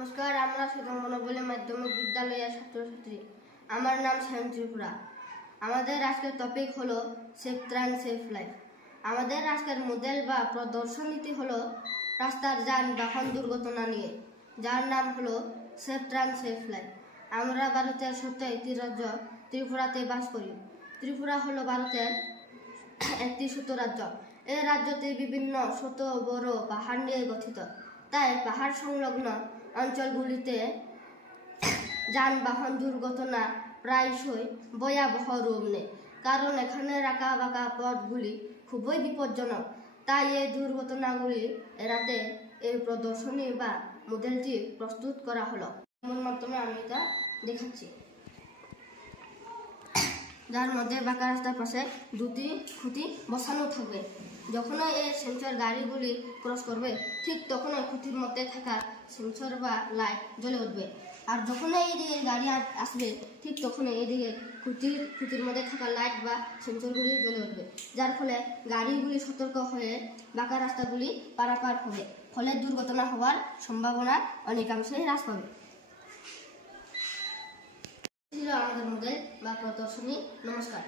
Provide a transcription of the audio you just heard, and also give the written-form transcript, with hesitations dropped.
নমস্কার, আমরা সুদমনবলী মাধ্যমিক বিদ্যালয়ের ছাত্রছাত্রী। আমার নাম শ্যাম ত্রিপুরা। আমাদের আজকের টপিক হলো সেফ ত্রাণ সেফ লাইফ। আমাদের আজকের মডেল বা প্রদর্শনীটি হলো রাস্তার যানবাহন দুর্ঘটনা নিয়ে, যার নাম হলো সেফ ত্রাণ সেফ লাইফ। আমরা ভারতের ১৭টি রাজ্য ত্রিপুরাতে বাস করি। ত্রিপুরা হলো ভারতের একটি ছোট রাজ্য। এই রাজ্যটি বিভিন্ন ছোট বড় পাহাড় নিয়ে গঠিত। তাই পাহাড় সংলগ্ন অঞ্চলগুলিতে যানবাহন দুর্ঘটনা প্রায়শই ভয়াবহ রূপ নেয়, কারণ এখানে আঁকা বাঁকা পথগুলি খুবই বিপজ্জনক। তাই এই দুর্ঘটনাগুলি এড়াতে এই প্রদর্শনী বা মডেলটি প্রস্তুত করা হলো। এর মাধ্যমে আমি এটা দেখাচ্ছি, যার মধ্যে বাঁকা রাস্তার পাশে দুটি খুঁটি বসানো থাকবে। যখনই এই সেন্সর গাড়িগুলি ক্রস করবে, ঠিক তখনই খুঁটির মধ্যে থাকা সেন্সর বা লাইট জ্বলে উঠবে। আর যখনই এইদিকে গাড়ি আসবে, ঠিক তখনই এইদিকে খুঁটির মধ্যে থাকা লাইট বা সেন্সরগুলি জ্বলে উঠবে, যার ফলে গাড়িগুলি সতর্ক হয়ে বাঁকা রাস্তাগুলি পারাপার হবে। ফলে দুর্ঘটনা হওয়ার সম্ভাবনা অনেকাংশেই হ্রাস পাবে। ছিল আমাদের মডেল বা প্রদর্শনী। নমস্কার।